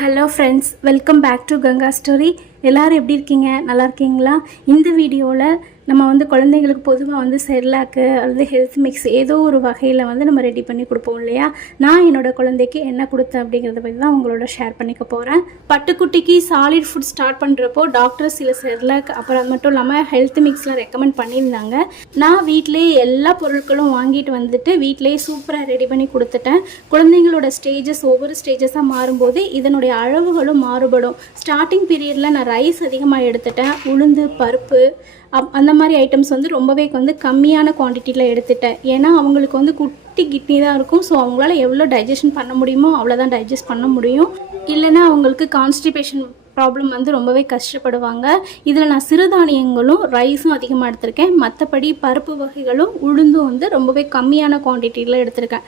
Hello friends, welcome back to Ganga story. எல்லோரும் எப்படி இருக்கீங்க? நல்லா இருக்கீங்களா? இந்த வீடியோவில் நம்ம குழந்தைங்களுக்கு பொதுவாக செர்லாக்கு அல்லது ஹெல்த் மிக்ஸ் ஏதோ ஒரு வகையில் நம்ம ரெடி பண்ணி கொடுப்போம் இல்லையா? நான் என்னோடய குழந்தைக்கு என்ன கொடுத்தேன் அப்படிங்கிறத பற்றி தான் உங்களோட ஷேர் பண்ணிக்க போகிறேன். பட்டுக்குட்டிக்கு சாலிட் ஃபுட் ஸ்டார்ட் பண்ணுறப்போ டாக்டர் சில செர்லாக் அப்புறம் அது மட்டும் இல்லாமல் ஹெல்த் மிக்ஸ்லாம் ரெக்கமெண்ட் பண்ணியிருந்தாங்க. நான் வீட்டிலேயே எல்லா பொருட்களும் வாங்கிட்டு வீட்டிலேயே சூப்பராக ரெடி பண்ணி கொடுத்துட்டேன். குழந்தைங்களோட ஸ்டேஜஸ் ஒவ்வொரு ஸ்டேஜஸாக மாறும்போது இதனுடைய அளவுகளும் மாறுபடும். ஸ்டார்டிங் பீரியடில் நான் ரைஸ் அதிகமாக எடுத்துட்டேன். உளுந்து, பருப்பு அந்த மாதிரி ஐட்டம்ஸ் ரொம்பவே கம்மியான குவான்டிட்டியில் எடுத்துட்டேன். ஏன்னா அவங்களுக்கு குட்டி கிட்னி தான் இருக்கும். ஸோ அவங்களால எவ்வளோ டைஜஷன் பண்ண முடியுமோ அவ்வளோதான் டைஜஸ்ட் பண்ண முடியும். இல்லைன்னா அவங்களுக்கு கான்ஸ்டிபேஷன் ப்ராப்ளம் ரொம்பவே கஷ்டப்படுவாங்க. இதில் நான் சிறுதானியங்களும் ரைஸும் அதிகமாக எடுத்திருக்கேன். மற்றபடி பருப்பு வகைகளும் உளுந்தும் ரொம்பவே கம்மியான குவான்டிட்டியில் எடுத்திருக்கேன்.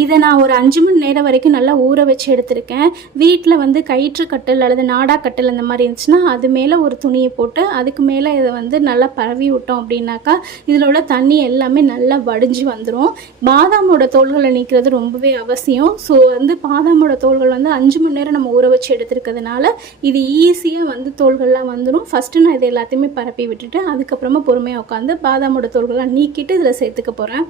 இதை நான் ஒரு 5 மணி நேரம் வரைக்கும் நல்லா ஊற வச்சு எடுத்திருக்கேன். வீட்டில் கயிற்று கட்டில் அல்லது நாடா கட்டில் அந்த மாதிரி இருந்துச்சுன்னா அது மேலே ஒரு துணியை போட்டு அதுக்கு மேலே இதை நல்லா பரவி விட்டோம் அப்படின்னாக்கா இதில் உள்ள தண்ணி எல்லாமே நல்லா வடிஞ்சு வந்துடும். பாதாமோட தோள்களை நீக்கிறது ரொம்பவே அவசியம். ஸோ பாதாமோட தோள்கள் 5 மணி நேரம் நம்ம ஊற வச்சு எடுத்துருக்கிறதுனால இது ஈஸியாக தோள்கள்லாம் வந்துடும். ஃபஸ்ட்டு நான் இது எல்லாத்தையுமே பரப்பி விட்டுட்டு அதுக்கப்புறமா பொறுமையாக உட்காந்து பாதாமோட தோள்கள்லாம் நீக்கிட்டு இதில் சேர்த்துக்க போகிறேன்.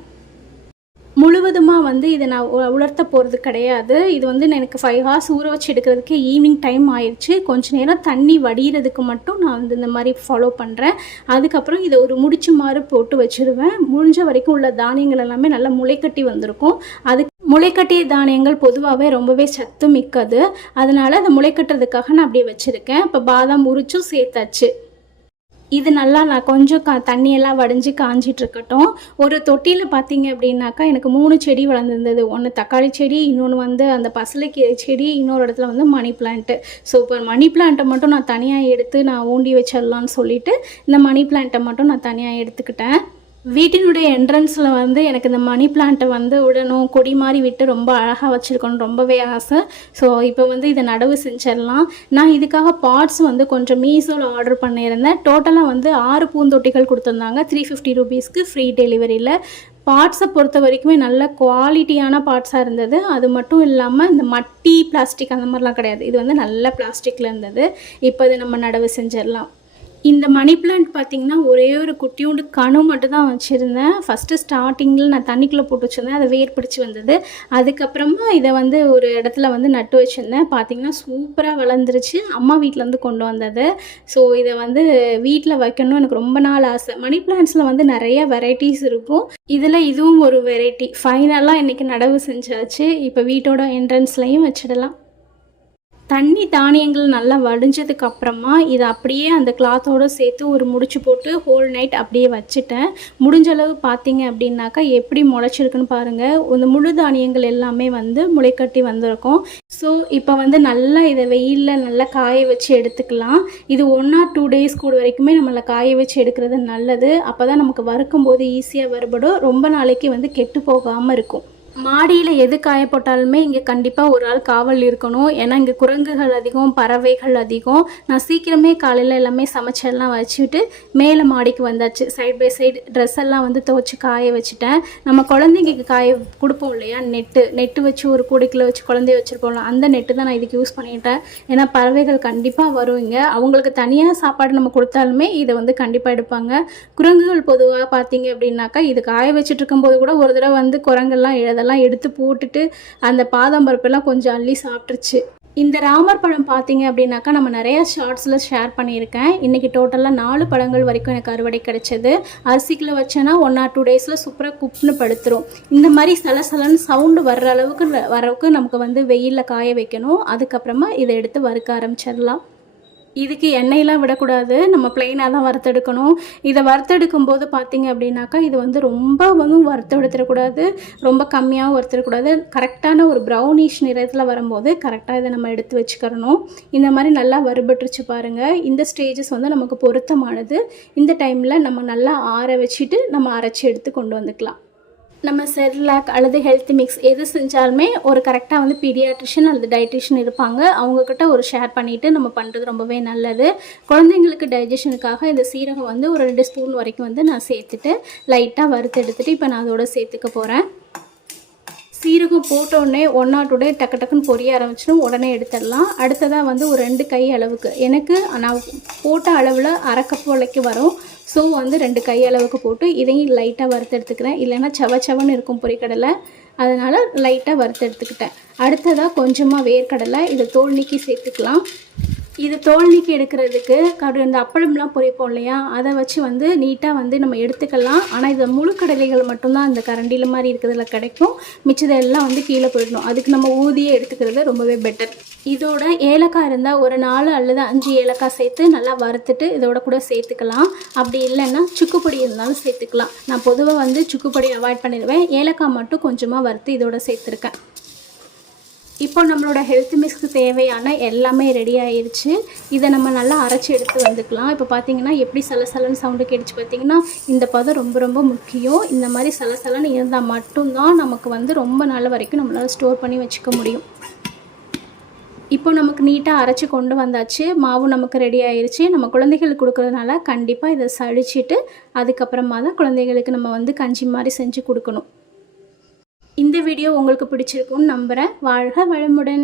முழுவதுமாக இதை நான் உலர்த்த போகிறது கிடையாது. இது எனக்கு 5 hours ஊற வச்சு எடுக்கிறதுக்கு ஈவினிங் டைம் ஆயிடுச்சு. கொஞ்சம் நேரம் தண்ணி வடிகிறதுக்கு மட்டும் நான் இந்த மாதிரி ஃபாலோ பண்ணுறேன். அதுக்கப்புறம் இதை ஒரு முடிச்சு மாதிரி போட்டு வச்சுருவேன். முடிஞ்ச வரைக்கும் உள்ள தானியங்கள் எல்லாமே நல்லா முளைக்கட்டி வந்திருக்கும். முளைக்கட்டிய தானியங்கள் பொதுவாகவே ரொம்பவே சத்து மிக்கது. அதனால் அதை முளைக்கட்டுறதுக்காக நான் அப்படியே வச்சுருக்கேன். இப்போ பாதாம் உரிச்சும் சேர்த்தாச்சு. இது நல்லா நான் கொஞ்சம் தண்ணியெல்லாம் வடிஞ்சு காஞ்சிட்டு இருக்கட்டும். ஒரு தொட்டியில் பார்த்தீங்க அப்படின்னாக்கா எனக்கு 3 செடி வளர்ந்துருந்தது. ஒன்று தக்காளி செடி, இன்னொன்று அந்த பசலைக்கீரை செடி, இன்னொரு இடத்துல மணி பிளான்ட்டு. ஸோ இப்போ மணி பிளான்ட்டை மட்டும் நான் தனியாக எடுத்து நான் ஊண்டி வச்சிடலான்னு சொல்லிவிட்டு இந்த மணி பிளான்ட்டை மட்டும் நான் தனியாக எடுத்துக்கிட்டேன். வீட்டினுடைய என்ட்ரன்ஸில் எனக்கு இந்த மணி பிளான்ட்டை விடணும், கொடி மாதிரி விட்டு ரொம்ப அழகாக வச்சுருக்கணும் ரொம்பவே ஆசை. ஸோ இப்போ இதை நடவு செஞ்சிடலாம். நான் இதுக்காக பாட்ஸ் கொஞ்சம் மீஷோவில் ஆர்டர் பண்ணியிருந்தேன். டோட்டலாக 6 பூந்தொட்டிகள் கொடுத்துருந்தாங்க. 350 ரூபீஸ்க்கு ஃப்ரீ டெலிவரியில். பார்ட்ஸை பொறுத்த வரைக்குமே நல்ல குவாலிட்டியான பார்ட்ஸாக இருந்தது. அது மட்டும் இல்லாமல் இந்த மட்டி பிளாஸ்டிக் அந்த மாதிரிலாம் கிடையாது. இது நல்ல பிளாஸ்டிக்கில் இருந்தது. இப்போ இதை நம்ம நடவு செஞ்சிடலாம். இந்த மணி பிளான்ட் பார்த்திங்கன்னா ஒரே ஒரு குட்டியோண்டு கணு மட்டும் தான் வச்சுருந்தேன். ஃபஸ்ட்டு ஸ்டார்டிங்கில் நான் தண்ணிக்குள்ளே போட்டு வச்சுருந்தேன். அதை வேர் பிடிச்சி வந்தது. அதுக்கப்புறமா இதை ஒரு இடத்துல நட்டு வச்சுருந்தேன். பார்த்திங்கன்னா சூப்பராக வளர்ந்துருச்சு. அம்மா வீட்டிலேருந்து கொண்டு வந்தது. ஸோ இதை வீட்டில் வைக்கணும் எனக்கு ரொம்ப நாள் ஆசை. மணி பிளான்ட்ஸில் நிறைய வெரைட்டிஸ் இருக்கும். இதில் இதுவும் ஒரு வெரைட்டி. ஃபைனலாக இன்றைக்கி நடவு செஞ்சாச்சு. இப்போ வீட்டோட என்ட்ரன்ஸ்லையும் வச்சிடலாம். தண்ணி தானியங்கள் நல்லா வடிஞ்சதுக்கு அப்புறமா இதை அப்படியே அந்த கிளாத்தோடு சேர்த்து ஒரு முடிச்சு போட்டு ஹோல் நைட் அப்படியே வச்சுட்டேன். முடிஞ்சளவு பார்த்தீங்க அப்படின்னாக்கா எப்படி முளைச்சிருக்குன்னு பாருங்கள். இந்த முழு தானியங்கள் எல்லாமே முளைக்கட்டி வந்திருக்கும். ஸோ இப்போ நல்லா இதை வெயிலில் நல்லா காய வச்சு எடுத்துக்கலாம். இது 1 or 2 days கூட வரைக்குமே நம்மளை காய வச்சு எடுக்கிறது நல்லது. அப்போ தான் நமக்கு வறுக்கும் போது ஈஸியாக வறுபடும். ரொம்ப நாளைக்கு கெட்டு போகாமல் இருக்கும். மாடியில் எது காய போட்டாலுமே இங்கே கண்டிப்பாக ஒரு ஆள் காவல் இருக்கணும். ஏன்னா இங்கே குரங்குகள் அதிகம், பறவைகள் அதிகம். நான் சீக்கிரமே காலையில் எல்லாமே சமைச்செல்லாம் வச்சுட்டு மேலே மாடிக்கு வந்தாச்சு. சைட் பை சைடு ட்ரெஸ் எல்லாம் துவைச்சி காய வச்சுட்டேன். நம்ம குழந்தைங்களுக்கு காய கொடுப்போம் இல்லையா, நெட்டு வச்சு ஒரு கூடைக்குள்ள வச்சு குழந்தைய வச்சுருப்போம்ல, அந்த நெட்டு தான் நான் இதுக்கு யூஸ் பண்ணிட்டேன். ஏன்னா பறவைகள் கண்டிப்பாக வருவீங்க. அவங்களுக்கு தனியாக சாப்பாடு நம்ம கொடுத்தாலுமே இதை கண்டிப்பாக எடுப்பாங்க. குரங்குகள் பொதுவாக பார்த்தீங்க அப்படின்னாக்கா இது காய வச்சுட்டு இருக்கும்போது கூட ஒரு தடவை குரங்கெல்லாம் இதெல்லாம் எடுத்து போட்டுட்டு அந்த பாதாம் பருப்பெல்லாம் கொஞ்சம் அள்ளி சாப்பிட்டுருச்சு. இந்த ராமர் பழம் பார்த்தீங்க அப்படின்னாக்கா நம்ம நிறைய ஷார்ட்ஸில் ஷேர் பண்ணியிருக்கேன். இன்றைக்கி டோட்டலாக 4 பழங்கள் வரைக்கும் எனக்கு அறுவடை கிடைச்சது. அரிசிக்கில் வச்சேன்னா 1 or 2 days சூப்பராக குப்னு படுத்துரும். இந்த மாதிரி சலசலன்னு சவுண்டு வர்ற அளவுக்கு நமக்கு வெயிலில் காய வைக்கணும். அதுக்கப்புறமா இதை எடுத்து வறுக்க ஆரம்பிச்சிடலாம். இதுக்கு எண்ணெயெலாம் விடக்கூடாது. நம்ம பிளெயினாக தான் வறுத்தெடுக்கணும். இதை வறுத்தெடுக்கும் போது பார்த்திங்க அப்படின்னாக்கா இது ரொம்ப வறுத்தெடுத்துடக்கூடாது, ரொம்ப கம்மியாகவும் வறுத்தெடுக்கக்கூடாது. கரெக்டான ஒரு ப்ரௌனிஷ் நிறத்தில் வரும்போது கரெக்டாக இதை நம்ம எடுத்து வச்சுக்கிறணும். இந்த மாதிரி நல்லா வறுபட்டுருச்சு பாருங்கள். இந்த ஸ்டேஜஸ் நமக்கு பொருத்தமானது. இந்த டைமில் நம்ம நல்லா ஆற வச்சுட்டு நம்ம அரைச்சி எடுத்து கொண்டு வந்துக்கலாம். நம்ம செர்லாக் அல்லது ஹெல்த் மிக்ஸ் எது செஞ்சாலுமே ஒரு கரெக்டாக பீடியாட்ரிஷியன் அல்லது டயட்ரிஷியன் இருப்பாங்க. அவங்கக்கிட்ட ஒரு ஷேர் பண்ணிவிட்டு நம்ம பண்ணுறது ரொம்பவே நல்லது. குழந்தைங்களுக்கு டைஜஷனுக்காக இந்த சீரகம் ஒரு 2 ஸ்பூன் வரைக்கும் நான் சேர்த்துட்டு லைட்டாக வறுத்து எடுத்துகிட்டு இப்போ நான் அதோட சேர்த்துக்க போகிறேன். சீரகம் போட்டோடனே 1 or 2 டே டக்கு டக்குன்னு பொரிய ஆரம்பிச்சிடும், உடனே எடுத்துடலாம். அடுத்ததாக வந்து ஒரு 2 கை அளவுக்கு, எனக்கு நான் போட்ட அளவில் அரை கப் வரைக்கும் வரும். ஸோ வந்து 2 கை அளவுக்கு போட்டு இதையும் லைட்டாக வறுத்து எடுத்துக்கிறேன். இல்லைன்னா சவச்சவன்னு இருக்கும் பொரிக்கடலை, அதனால் லைட்டாக வறுத்து எடுத்துக்கிட்டேன். அடுத்ததாக கொஞ்சமாக வேர்க்கடலை, இதை தோல் நீக்கி சேர்த்துக்கலாம். இது தோல் நீக்கி எடுக்கிறதுக்கு இந்த அப்பளம்லாம் பொரிப்போம் இல்லையா, அதை வச்சு வந்து நீட்டாக வந்து நம்ம எடுத்துக்கலாம். ஆனால் இது முழு கடலைகள் மட்டும்தான் இந்த கரண்டியில் மாதிரி இருக்கிறதுல கிடைக்கும், மிச்சதெல்லாம் வந்து கீழே போயிடணும். அதுக்கு நம்ம ஊதியே எடுத்துக்கிறது ரொம்பவே பெட்டர். இதோட ஏலக்காய் இருந்தால் ஒரு 4 அல்லது 5 ஏலக்காய் சேர்த்து நல்லா வறுத்துட்டு இதோட கூட சேர்த்துக்கலாம். அப்படி இல்லைன்னா சுக்குப்பொடி இருந்தாலும் சேர்த்துக்கலாம். நான் பொதுவாக வந்து சுக்குப்பொடி அவாய்ட் பண்ணிடுவேன், ஏலக்காய் மட்டும் கொஞ்சமாக வறுத்து இதோட சேர்த்துருக்கேன். இப்போ நம்மளோட ஹெல்த் மிக்ஸ்க்கு தேவையான எல்லாமே ரெடி ஆயிடுச்சு. இதை நம்ம நல்லா அரைச்சி எடுத்து வந்துக்கலாம். இப்போ பார்த்தீங்கன்னா எப்படி சலசலன்னு சவுண்டு கேட்டுச்சு பார்த்தீங்கன்னா, இந்த பதம் ரொம்ப ரொம்ப முக்கியம். இந்த மாதிரி சலசலன்னு இருந்தால் மட்டும்தான் நமக்கு வந்து ரொம்ப நாள் வரைக்கும் நம்மளால் ஸ்டோர் பண்ணி வச்சுக்க முடியும். இப்போ நமக்கு நீட்டாக அரைச்சி கொண்டு வந்தாச்சு, மாவு நமக்கு ரெடி ஆயிடுச்சு. நம்ம குழந்தைகளுக்கு கொடுக்குறதுனால கண்டிப்பாக இதை சளிச்சிட்டு அதுக்கப்புறமா தான் குழந்தைகளுக்கு நம்ம வந்து கஞ்சி மாதிரி செஞ்சு கொடுக்கணும். இந்த வீடியோ உங்களுக்கு பிடிச்சிருக்கும்னு நம்புகிறேன். வாழ்க வளமுடன்.